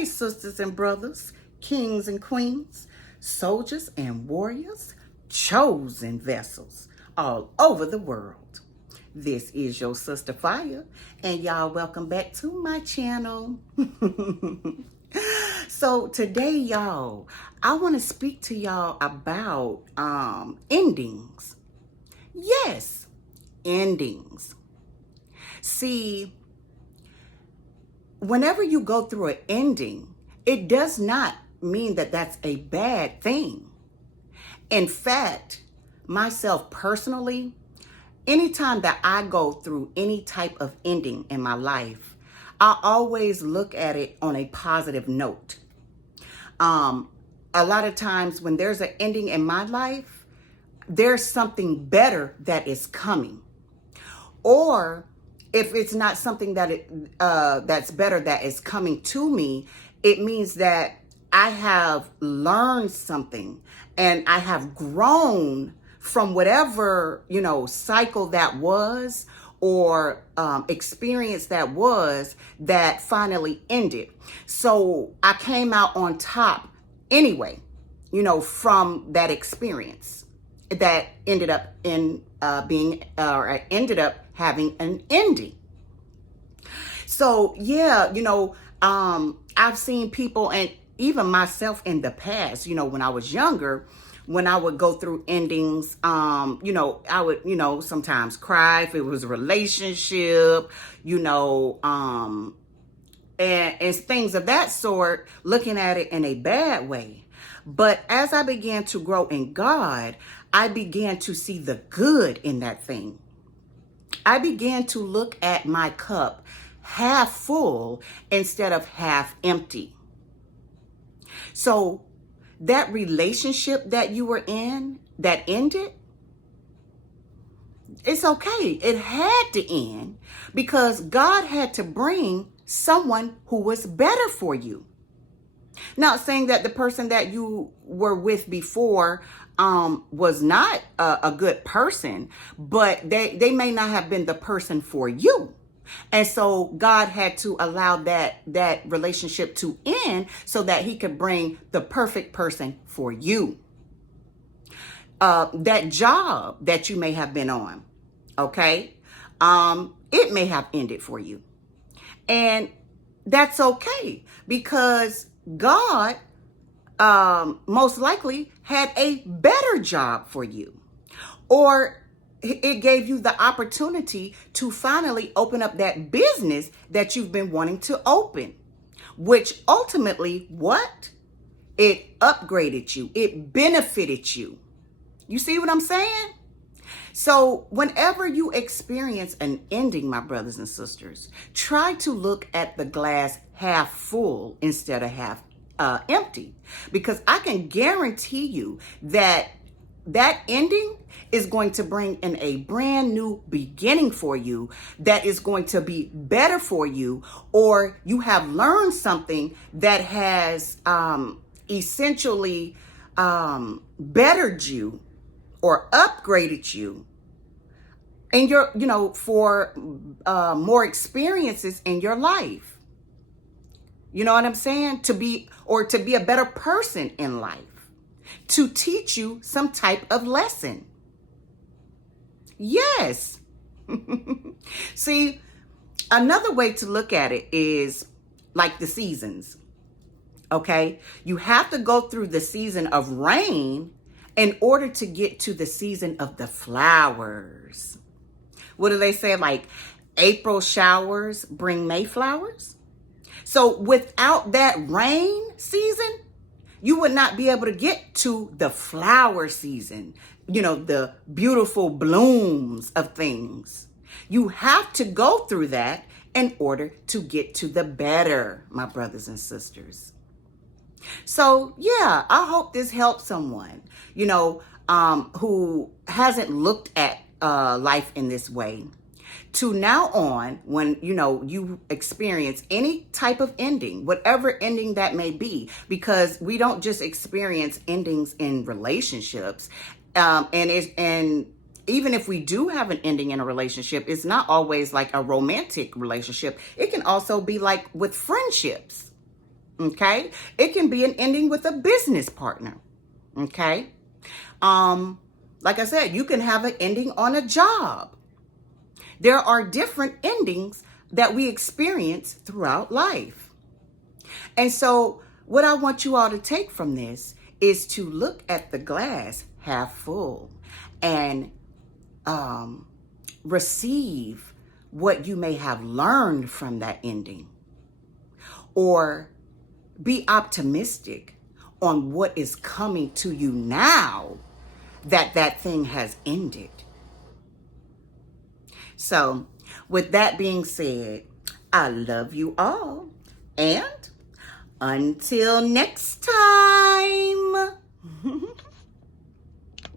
Hey, sisters and brothers, kings and queens, soldiers and warriors, chosen vessels all over the world. This is your sister Fire, and y'all welcome back to my channel. So today, y'all, I want to speak to y'all about endings. Yes, endings. See, whenever you go through an ending, it does not mean that that's a bad thing. In fact, myself personally, anytime that I go through any type of ending in my life, I always look at it on a positive note. A lot of times when there's an ending in my life, there's something better that is coming. Or if it's not something that that's better that is coming to me, it means that I have learned something and I have grown from whatever, cycle that was or experience that was that finally ended. So I came out on top anyway, from that experience that ended up in ended up having an ending. So yeah, I've seen people and even myself in the past, when I was younger, when I would go through endings, I would, sometimes cry if it was a relationship, and things of that sort, looking at it in a bad way. But as I began to grow in God, I began to see the good in that thing. I began to look at my cup half full instead of half empty. So that relationship that you were in that ended, it's okay. It had to end because God had to bring someone who was better for you. Not saying that the person that you were with before was not a good person, but they may not have been the person for you. And so God had to allow that relationship to end so that he could bring the perfect person for you. That job that you may have been on, okay? It may have ended for you. And that's okay because God most likely had a better job for you, or it gave you the opportunity to finally open up that business that you've been wanting to open, which ultimately it upgraded you. It benefited you. You see what I'm saying? So whenever you experience an ending, my brothers and sisters, try to look at the glass half full instead of half empty, because I can guarantee you that ending is going to bring in a brand new beginning for you that is going to be better for you, or you have learned something that has essentially bettered you or upgraded you and for more experiences in your life. You know what I'm saying? To be a better person in life, to teach you some type of lesson. Yes. See, another way to look at it is like the seasons. Okay? You have to go through the season of rain in order to get to the season of the flowers. What do they say? Like April showers bring May flowers. So without that rain season, you would not be able to get to the flower season, the beautiful blooms of things. You have to go through that in order to get to the better, my brothers and sisters. So yeah, I hope this helps someone, who hasn't looked at life in this way. To now on, when you experience any type of ending, whatever ending that may be, because we don't just experience endings in relationships, and even if we do have an ending in a relationship, it's not always like a romantic relationship. It can also be like with friendships. Okay? It can be an ending with a business partner. Okay? Like I said, you can have an ending on a job. There are different endings that we experience throughout life. And so, what I want you all to take from this is to look at the glass half full and receive what you may have learned from that ending, or be optimistic on what is coming to you now that that thing has ended. So, with that being said, I love you all, and until next time.